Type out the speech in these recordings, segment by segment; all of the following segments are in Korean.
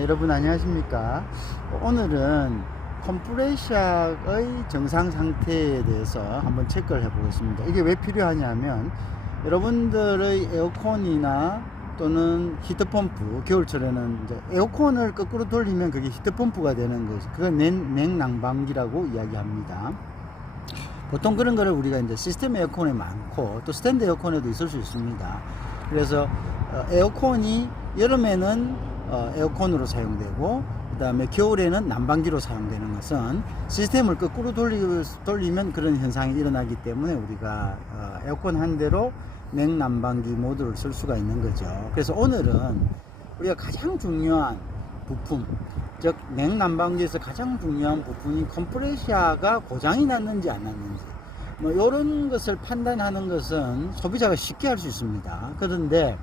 아, 여러분 안녕하십니까? 오늘은 컴프레셔의 정상 상태에 대해서 한번 체크를 해 보겠습니다. 이게 왜 필요하냐면 여러분들의 에어컨이나 또는 히트펌프 겨울철에는 이제 에어컨을 거꾸로 돌리면 그게 히트펌프가 되는 것이 그건 냉, 냉난방기라고 이야기합니다. 보통 그런 거를 우리가 이제 시스템 에어컨에 많고 또 스탠드 에어컨에도 있을 수 있습니다. 그래서 어, 에어컨이 여름에는 어, 에어컨으로 사용되고 그 다음에 겨울에는 난방기로 사용되는 것은 시스템을 거꾸로 돌리, 돌리면 그런 현상이 일어나기 때문에 우리가 어, 에어컨 한 대로 냉난방기 모드를 쓸 수가 있는 거죠. 그래서 오늘은 우리가 가장 중요한 부품, 즉 냉난방기에서 가장 중요한 부품인 컴프레셔가 고장이 났는지 안 났는지 뭐 이런 것을 판단하는 것은 소비자가 쉽게 할 수 있습니다. 그런데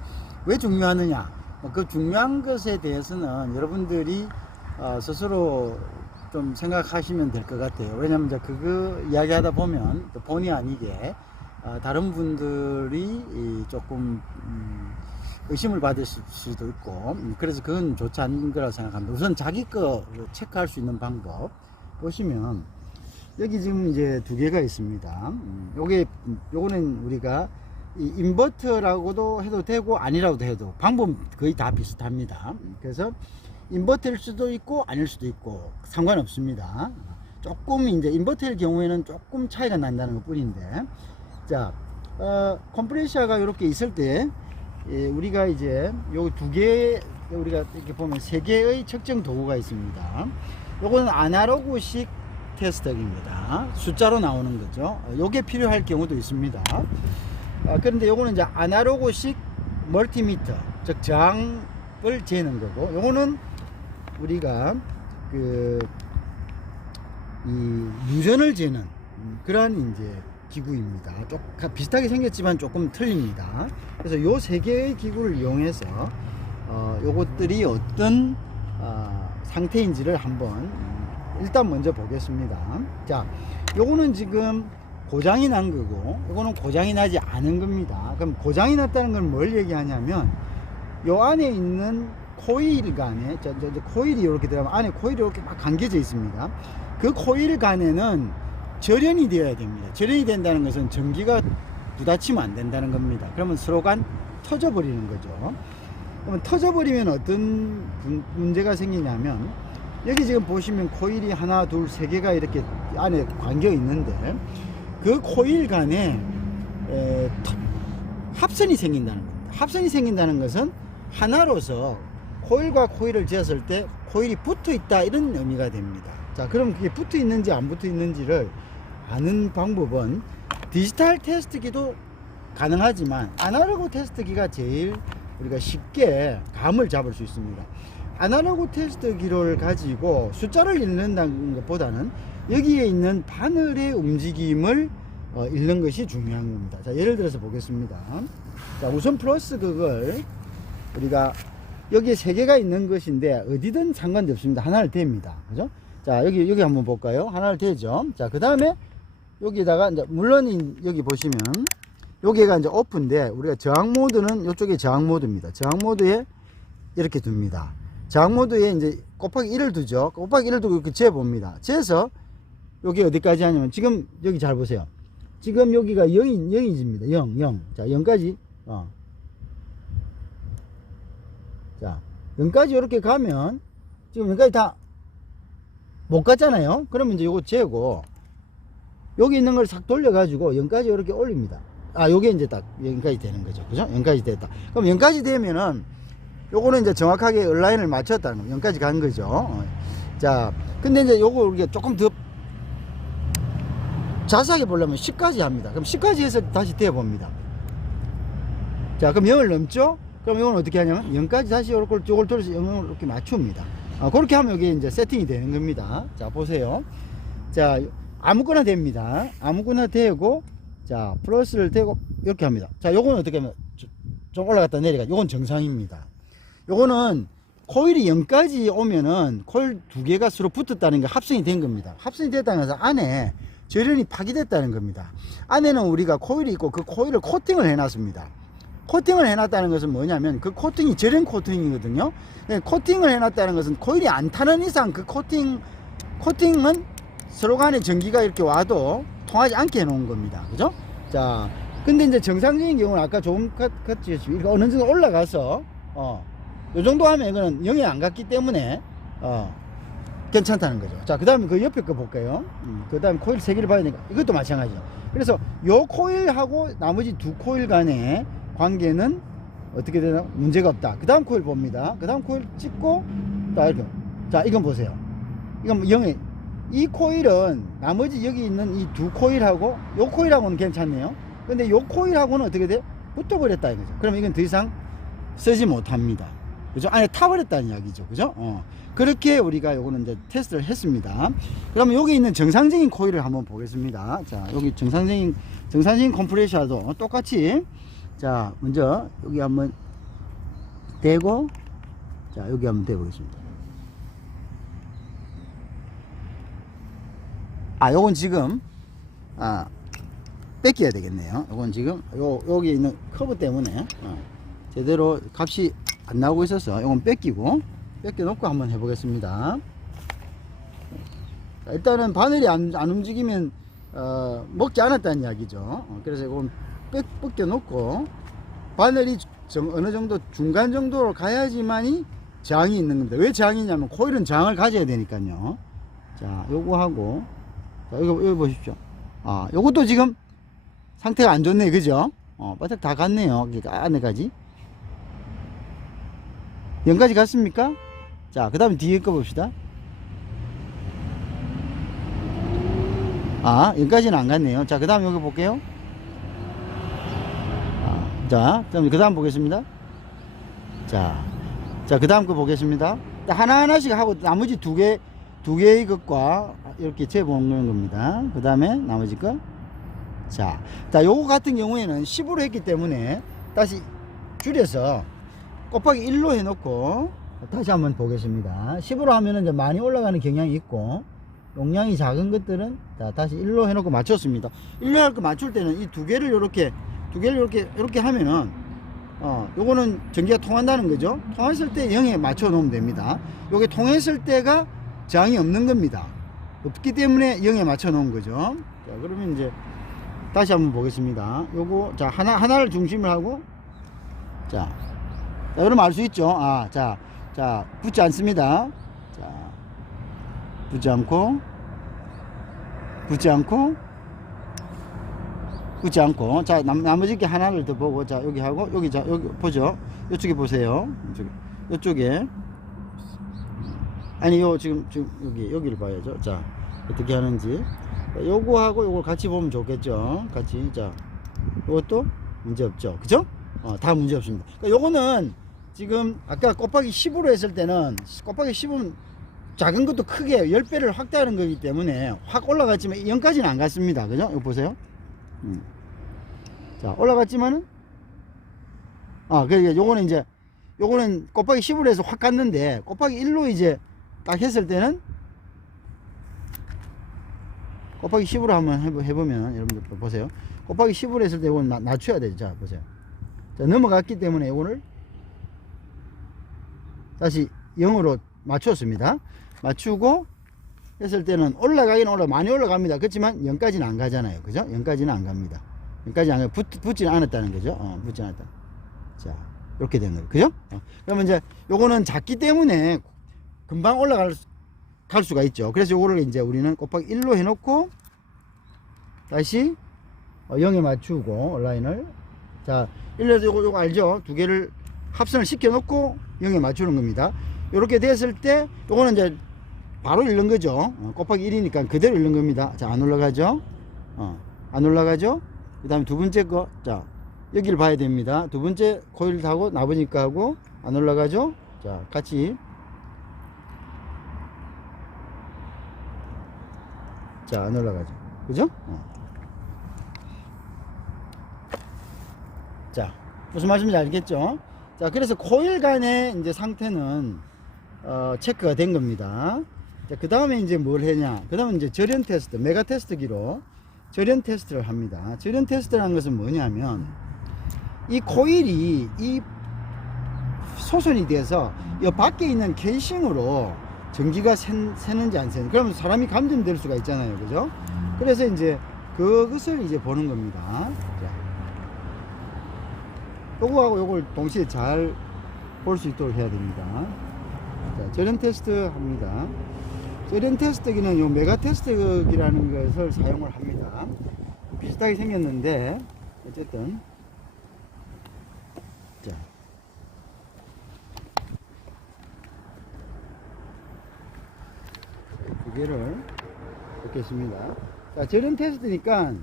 왜 중요하느냐? 뭐그 중요한 것에 대해서는 여러분들이 어, 스스로 좀 생각하시면 될 것 같아요. 왜냐하면 이제 그거 이야기하다 보면 또 본의 아니게 어, 다른 분들이 이 조금 음, 의심을 받으실 수도 있고 음, 그래서 그건 좋지 않은 거라 생각합니다. 우선 자기 거 체크할 수 있는 방법 보시면 여기 지금 이제 두 개가 있습니다. 음, 요게 요거는 우리가 이 인버터라고도 해도 되고 아니라고도 해도 방법 거의 다 비슷합니다. 음, 그래서 인버터일 수도 있고 아닐 수도 있고 상관없습니다. 조금 이제 인버터일 경우에는 조금 차이가 난다는 것 뿐인데 자 어, 컴프레셔가 이렇게 있을 때 예, 우리가 이제 요두 개, 우리가 이렇게 보면 세 개의 측정 도구가 있습니다. 요거는 아날로그식 테스터기입니다. 숫자로 나오는 거죠. 어, 요게 필요할 경우도 있습니다. 아, 그런데 요거는 이제 아날로그식 멀티미터, 즉 저항을 재는 거고, 요거는 우리가 그, 이 유전을 재는 그러한 이제 기구입니다. 좀 비슷하게 생겼지만 조금 틀립니다. 그래서 요 세 개의 기구를 이용해서 어, 요것들이 어떤 어, 상태인지를 한번 음, 일단 먼저 보겠습니다. 자, 요거는 지금 고장이 난 거고, 요거는 고장이 나지 않은 겁니다. 그럼 고장이 났다는 건 뭘 얘기하냐면, 요 안에 있는 코일 간에, 저, 저, 저 코일이 이렇게 들어가면 안에 코일이 이렇게 막 감겨져 있습니다. 그 코일 간에는 절연이 되어야 됩니다. 절연이 된다는 것은 전기가 부딪히면 안 된다는 겁니다. 그러면 서로 간 터져버리는 거죠. 그러면 터져버리면 어떤 분- 문제가 생기냐면 여기 지금 보시면 코일이 하나, 둘, 세 개가 이렇게 안에 감겨 있는데 그 코일 간에 에, 터- 합선이 생긴다는 겁니다. 합선이 생긴다는 것은 하나로서 코일과 코일을 지었을 때 코일이 붙어 있다 이런 의미가 됩니다. 자, 그럼 그게 붙어 있는지 안 붙어 있는지를 아는 방법은 디지털 테스트기도 가능하지만 아날로그 테스트기가 제일 우리가 쉽게 감을 잡을 수 있습니다. 아날로그 테스트기를 가지고 숫자를 읽는다는 것보다는 여기에 있는 바늘의 움직임을 어, 읽는 것이 중요한 겁니다. 자, 예를 들어서 보겠습니다. 자, 우선 플러스 그걸 우리가 여기에 세 개가 있는 것인데 어디든 상관이 없습니다. 하나를 댑니다. 그죠? 자, 여기, 여기 한번 볼까요? 하나를 대죠. 자, 그 다음에 여기다가 이제 물론 이- 여기 보시면 여기가 이제 오픈인데 우리가 저항 모드는 이쪽에 저항 모드입니다. 저항 모드에 이렇게 둡니다. 저항 모드에 이제 곱하기 1을 두죠. 곱하기 1을 두고 이렇게 재봅니다. 재서 여기 어디까지 하냐면 지금 여기 잘 보세요. 지금 여기가 0이, 0이집니다. 0, 0. 자, 0까지. 어. 자, 0까지 이렇게 가면 지금 여기까지 다 못 갔잖아요. 그러면 이제 요거 재고 여기 있는 걸 싹 돌려가지고 0까지 이렇게 올립니다. 아, 요게 이제 딱 0까지 되는 거죠. 그죠? 0까지 됐다. 그럼 0까지 되면은 요거는 이제 정확하게 온라인을 맞췄다는 거. 0까지 간 거죠. 어. 자, 근데 이제 요거 우리가 조금 더 자세하게 보려면 10까지 합니다. 그럼 10까지 해서 다시 대봅니다. 자, 그럼 0을 넘죠? 그럼 이건 어떻게 하냐면 0까지 다시 요걸, 요걸 돌려서 0을 이렇게 맞춥니다. 아, 그렇게 하면 여기 이제 세팅이 되는 겁니다. 자, 보세요. 자, 아무거나 됩니다. 아무거나 되고, 자, 플러스를 대고, 이렇게 합니다. 자, 요거는 어떻게 하면, 저- 좀 올라갔다 내려가. 요건 정상입니다. 요거는 코일이 0까지 오면은 코일 두 개가 서로 붙었다는 게 합성이 된 겁니다. 합성이 됐다는 것은 안에 절연이 파기됐다는 겁니다. 안에는 우리가 코일이 있고 그 코일을 코팅을 해놨습니다. 코팅을 해놨다는 것은 뭐냐면 그 코팅이 절연 코팅이거든요. 네, 코팅을 해놨다는 것은 코일이 안 타는 이상 그 코팅 코팅은 서로 간에 전기가 이렇게 와도 통하지 않게 해놓은 겁니다. 그죠? 자, 근데 이제 정상적인 경우는 아까 조금 같이 어느 정도 올라가서 어, 요 정도 하면 이거는 영에 안 갔기 때문에 어, 괜찮다는 거죠. 자, 그 다음에 그 옆에 거 볼까요? 음, 그 다음에 코일 세 개를 봐야 되니까 이것도 마찬가지죠. 그래서 요 코일하고 나머지 두 코일 간의 관계는 어떻게 되나? 문제가 없다. 그 다음 코일 봅니다. 그 다음 코일 찍고, 자, 이렇게. 자, 이건 보세요. 이건 뭐 영에, 이 코일은 나머지 여기 있는 이 두 코일하고 요 코일하고는 괜찮네요. 근데 요 코일하고는 어떻게 돼요? 붙어버렸다 이거죠. 그러면 이건 더 이상 쓰지 못합니다. 그죠? 안에 타버렸다는 이야기죠. 그죠? 어. 그렇게 우리가 요거는 이제 테스트를 했습니다. 그러면 여기 있는 정상적인 코일을 한번 보겠습니다. 자, 여기 정상적인, 정상적인 컴프레셔도 똑같이 자, 먼저 여기 한번 대고 자, 여기 한번 대보겠습니다. 아, 요건 지금 아, 뺏겨야 되겠네요. 요건 지금 요 여기 있는 커브 때문에 어, 제대로 값이 안 나오고 있어서 요건 뺏기고 뺏겨 놓고 한번 해보겠습니다. 자, 일단은 바늘이 안, 안 움직이면 어, 먹지 않았다는 이야기죠. 어, 그래서 이건 뺏, 뺏겨 놓고 바늘이 정- 어느 정도 중간 정도로 가야지만이 저항이 있는 겁니다. 왜 저항이 있냐면 코일은 저항을 가져야 되니까요. 자, 요거 하고 자, 이거, 이거 보십시오. 아, 요것도 지금 상태가 안 좋네, 그죠? 어, 바닥 다 갔네요. 그러니까 안에까지. 연까지 갔습니까? 자, 그 다음에 뒤에 거 봅시다. 아, 여기까지는 안 갔네요. 자, 그 다음 여기 볼게요. 아, 자, 그 다음 보겠습니다. 자, 자, 그 다음 거 보겠습니다. 하나하나씩 하고 나머지 두 개, 두 개의 것과 이렇게 재보는 겁니다. 그 다음에 나머지 거. 자, 자, 요거 같은 경우에는 10으로 했기 때문에 다시 줄여서 곱하기 1로 해놓고 다시 한번 보겠습니다. 10으로 하면은 이제 많이 올라가는 경향이 있고 용량이 작은 것들은 자, 다시 1로 해놓고 맞췄습니다. 1로 할거 맞출 때는 이 두 개를 이렇게 두 개를 이렇게 이렇게 하면은 어, 요거는 전기가 통한다는 거죠. 통했을 때 0에 맞춰 놓으면 됩니다. 요게 통했을 때가 저항이 없는 겁니다. 없기 때문에 0에 맞춰 놓은 거죠. 자, 그러면 이제 다시 한번 보겠습니다. 요거 자 하나 하나를 중심을 하고 그러면 알수 있죠. 아, 자, 자 붙지 않습니다. 자, 붙지 않고 붙지 않고 붙지 않고 자 남, 나머지 게 하나를 더 보고 자 여기 하고 여기 자 여기 보죠. 이쪽에 보세요. 이쪽에 이쪽에 아니 요 지금 지금 여기 여기를 봐야죠. 자 어떻게 하는지 자, 요거하고 요걸 같이 보면 좋겠죠. 같이 자 요것도 문제 없죠. 그죠? 어, 다 문제 없습니다. 그러니까 요거는 지금 아까 곱하기 10으로 했을 때는 곱하기 10은 작은 것도 크게 10배를 확대하는 거기 때문에 확 올라갔지만 0까지는 안 갔습니다. 그죠? 이거 보세요. 음. 자, 올라갔지만은 아, 그러니까 요거는 이제 요거는 곱하기 10으로 해서 확 갔는데 곱하기 1로 이제 딱 했을 때는 곱하기 10으로 한번 해보, 해보면 여러분들 보세요. 곱하기 10으로 했을 때 이건 나- 낮춰야 되죠. 자, 보세요. 자, 넘어갔기 때문에 이거를 다시 0으로 맞췄습니다. 맞추고 했을 때는 올라가긴 올라 많이 올라갑니다. 그렇지만 0까지는 안 가잖아요. 그죠? 0까지는 안 갑니다. 0까지 안 가. 붙, 붙지는 않았다는 거죠. 어, 붙지 않았다. 자, 이렇게 된 거예요. 그죠? 어. 그러면 이제 요거는 작기 때문에 금방 올라갈 수- 갈 수가 있죠. 그래서 요거를 이제 우리는 곱하기 1로 해놓고 다시 어, 0에 맞추고 온라인을 자 1에서 요거, 요거 알죠? 두 개를 합선을 시켜 놓고 0에 맞추는 겁니다. 이렇게 됐을 때 요거는 이제 바로 잃는 거죠. 어, 곱하기 1이니까 그대로 잃는 겁니다. 자, 안 올라가죠? 어, 안 올라가죠? 그 다음에 두 번째 거, 자, 여기를 봐야 됩니다. 두 번째 코일 하고 나보니까 하고 안 올라가죠? 자, 같이. 자, 안 올라가죠. 그죠? 어. 자, 무슨 말씀인지 알겠죠? 자, 그래서 코일 간의 이제 상태는 어, 체크가 된 겁니다. 자, 그 다음에 이제 뭘 했냐? 그 다음에 이제 절연 테스트, 메가 테스트기로 절연 테스트를 합니다. 절연 테스트라는 것은 뭐냐면, 이 코일이 이 소선이 돼서 이 밖에 있는 케이싱으로 전기가 새, 새는지 안 새는지 그러면 사람이 감전될 수가 있잖아요 그죠 그래서 이제 그것을 이제 보는 겁니다 자. 요거하고 요걸 동시에 잘 볼 수 있도록 해야 됩니다. 자, 저런 테스트 합니다. 저런 테스트기는 요 메가 테스트기라는 것을 사용을 합니다. 비슷하게 생겼는데 어쨌든. 자. 두 개를 넣겠습니다. 자, 절연 테스트니까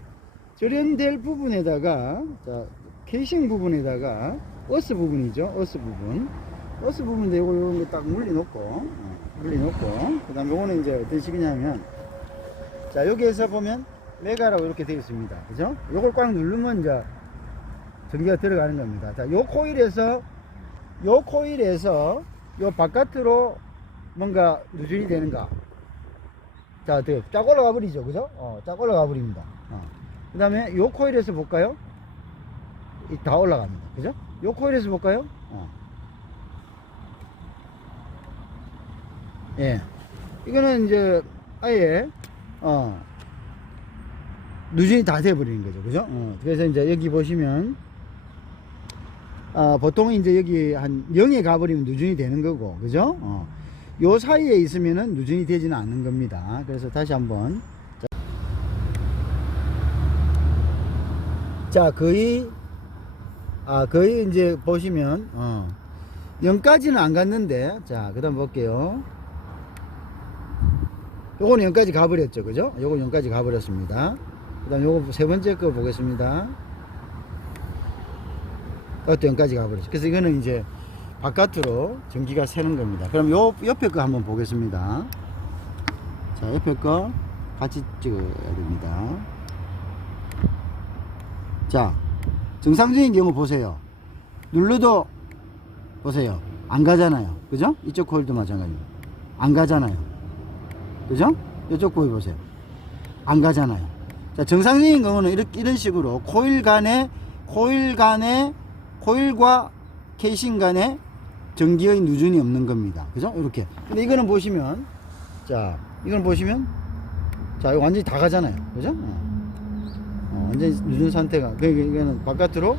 절연될 부분에다가 자, 케이싱 부분에다가 어스 부분이죠. 어스 부분. 어스 부분인데 요거 요런 거 딱 물리 놓고 어, 물리 놓고 그다음 요거는 이제 어떤 식이냐면 자, 여기에서 보면 메가라고 이렇게 되어 있습니다. 그죠? 요걸 꽉 누르면 이제 전기가 들어가는 겁니다. 자, 요 코일에서 요 코일에서 요 바깥으로 뭔가 누전이 되는가? 자, 네, 쫙 올라가 버리죠. 그죠? 어, 쫙 올라가 버립니다. 어. 그 다음에 요 코일에서 볼까요? 이다 올라갑니다. 그죠? 요 코일에서 볼까요? 어. 예. 이거는 이제 아예, 어, 누전이 다 돼버리는 거죠. 그죠? 어, 그래서 이제 여기 보시면, 아, 보통 이제 여기 한 0에 가버리면 누전이 되는 거고, 그죠? 어. 요 사이에 있으면은 누전이 되지는 않는 겁니다. 그래서 다시 한번. 자, 거의, 아, 거의 이제 보시면, 어, 0까지는 안 갔는데, 자, 그 다음 볼게요. 요거는 0까지 가버렸죠. 그죠? 요거 0까지 가버렸습니다. 그 다음 요거 세 번째 거 보겠습니다. 이것도 0까지 가버렸죠. 그래서 이거는 이제 바깥으로 전기가 새는 겁니다. 그럼 요 옆에 거 한번 보겠습니다. 자, 옆에 거 같이 찍어야 됩니다. 자, 정상적인 경우 보세요. 눌러도 보세요. 안 가잖아요. 그죠? 이쪽 코일도 마찬가지입니다. 안 가잖아요. 그죠? 이쪽 코일 보세요. 안 가잖아요. 자, 정상적인 경우는 이렇게, 이런 식으로 코일 간에, 코일 간에, 코일과 케이싱 간에 전기의 누전이 없는 겁니다. 그죠? 이렇게. 근데 이거는 보시면, 자, 이건 보시면, 자, 이거 완전히 다 가잖아요. 그죠? 어. 어, 완전히 누전 상태가, 그, 이거는 바깥으로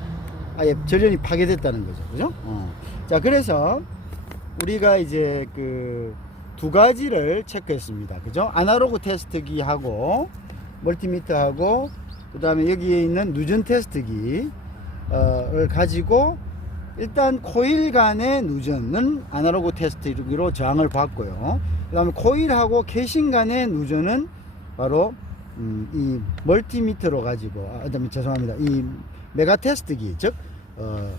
아예 절연이 파괴됐다는 거죠. 그죠? 어. 자, 그래서 우리가 이제 그 두 가지를 체크했습니다. 그죠? 아날로그 테스트기하고 멀티미터하고 그 다음에 여기에 있는 누전 테스트기를 가지고 일단 코일 간의 누전은 아날로그 테스트기로 저항을 받고요. 그 다음에 코일하고 캐싱 간의 누전은 바로 음, 이 멀티미터로 가지고 아, 죄송합니다. 이 메가 테스트기 즉 어,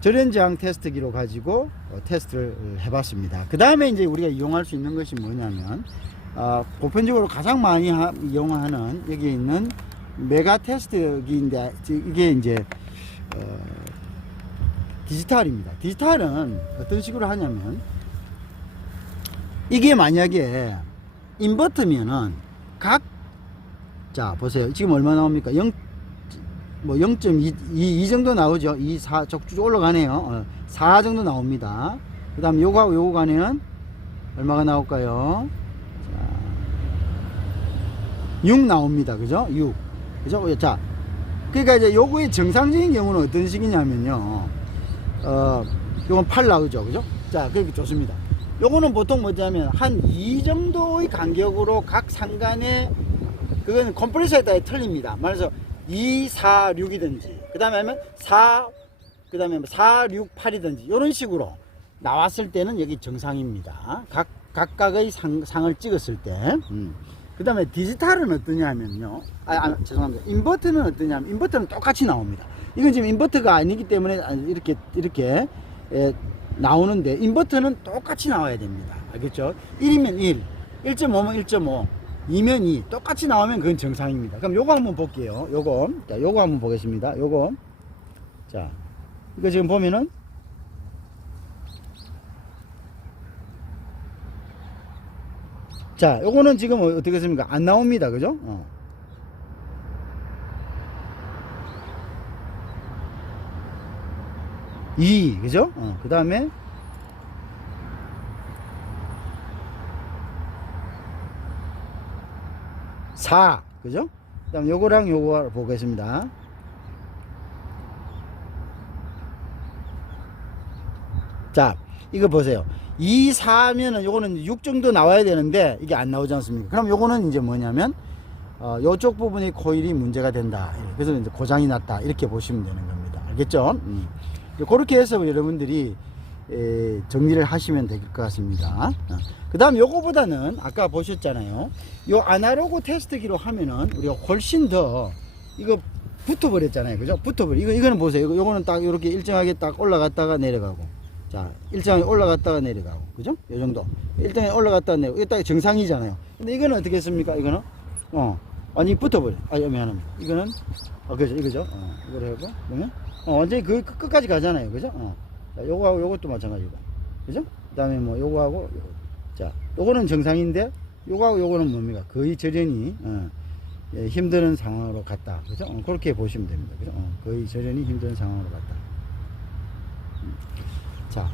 절연 저항 테스트기로 가지고 어, 테스트를 해봤습니다. 그 다음에 이제 우리가 이용할 수 있는 것이 뭐냐면 어, 보편적으로 가장 많이 하, 이용하는 여기 있는 메가 테스트기인데 이게 이제 어, 디지털입니다. 디지털은 어떤 식으로 하냐면 이게 만약에 인버터면은 각 자 보세요. 지금 얼마 나옵니까? 0 뭐 0.2 이, 이 정도 나오죠. 2 4 적쭉 올라가네요. 어, 4 정도 나옵니다. 그 다음 요거하고 요거 간에는 얼마가 나올까요? 자, 6 나옵니다. 그죠? 6 그죠? 자 그러니까 이제 요거의 정상적인 경우는 어떤 식이냐면요. 어 요건 8 나오죠. 그죠? 자 그렇게 좋습니다. 요거는 보통 뭐냐면 한 2 정도의 간격으로 각 상간에 그건 컴프레서에 따라 틀립니다. 말해서 2, 4, 6이든지 그 다음에 하면 4, 그 다음에 4, 6, 8이든지 이런 식으로 나왔을 때는 여기 정상입니다. 각, 각각의 상, 상을 찍었을 때. 음. 그 다음에 디지털은 어떠냐면요. 아, 아 죄송합니다. 인버터는 어떠냐면 인버터는 똑같이 나옵니다. 이건 지금 인버터가 아니기 때문에 이렇게 이렇게 에, 나오는데 인버터는 똑같이 나와야 됩니다. 알겠죠? 1이면 1 1.5면 1.5 2면 2 똑같이 나오면 그건 정상입니다. 그럼 요거 한번 볼게요. 요거. 자 요거 한번 보겠습니다. 요거. 자 이거 지금 보면은 자 요거는 지금 어- 어떻게 됐습니까? 안 나옵니다. 그죠? 어. 2 그죠? 어, 그 다음에 사. 그죠? 그 다음 요거랑 요거 보겠습니다. 자 이거 보세요. 2, 4면은 요거는 6 정도 나와야 되는데 이게 안 나오지 않습니까? 그럼 요거는 이제 뭐냐면 어, 요쪽 부분이 코일이 문제가 된다. 그래서 이제 고장이 났다. 이렇게 보시면 되는 겁니다. 알겠죠? 음. 그렇게 해서 여러분들이 에, 정리를 하시면 될 것 같습니다. 그 다음 요거보다는 아까 보셨잖아요. 요 아날로그 테스트기로 하면은 우리가 훨씬 더 이거 붙어버렸잖아요. 그죠? 붙어버려 이거 이거는 보세요. 이거 요거는 딱 이렇게 일정하게 딱 올라갔다가 내려가고. 자 일정하게 올라갔다가 내려가고. 그죠? 요 정도. 일정하게 올라갔다가 내려가고. 이거 딱 정상이잖아요. 근데 이거는 어떻게 했습니까? 이거는? 어. 아니 붙어버려. 아 미안합니다. 이거는? 어 그죠? 이거죠? 어 하고 그러면? 어 완전히 그 끝- 끝까지 가잖아요. 그죠? 어 자, 요거하고 요것도 마찬가지고. 그죠? 그 다음에 뭐 요거하고 요거. 자 요거는 정상인데 요거하고 요거는 뭡니까? 거의 절연히 어, 예, 힘드는 상황으로 갔다. 그죠? 어, 그렇게 보시면 됩니다. 그죠? 어, 거의 절연히 힘든 상황으로 갔다. 음. 자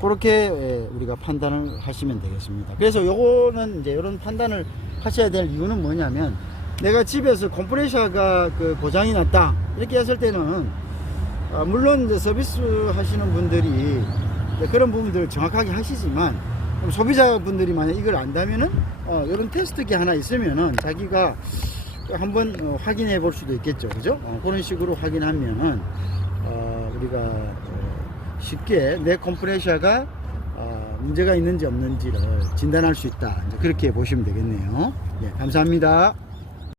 그렇게 예, 우리가 판단을 하시면 되겠습니다. 그래서 요거는 이제 이런 판단을 하셔야 될 이유는 뭐냐면 내가 집에서 컴프레셔가 그 고장이 났다. 이렇게 했을 때는 아, 물론 이제 서비스 하시는 분들이 그런 부분들을 정확하게 하시지만 소비자분들이 만약 이걸 안다면은 어, 이런 테스트기 하나 있으면은 자기가 한번 어, 확인해 볼 수도 있겠죠. 그죠? 어, 그런 식으로 확인하면은 어, 우리가 어, 쉽게 내 컴프레셔가 어, 문제가 있는지 없는지를 진단할 수 있다. 그렇게 보시면 되겠네요. 예, 감사합니다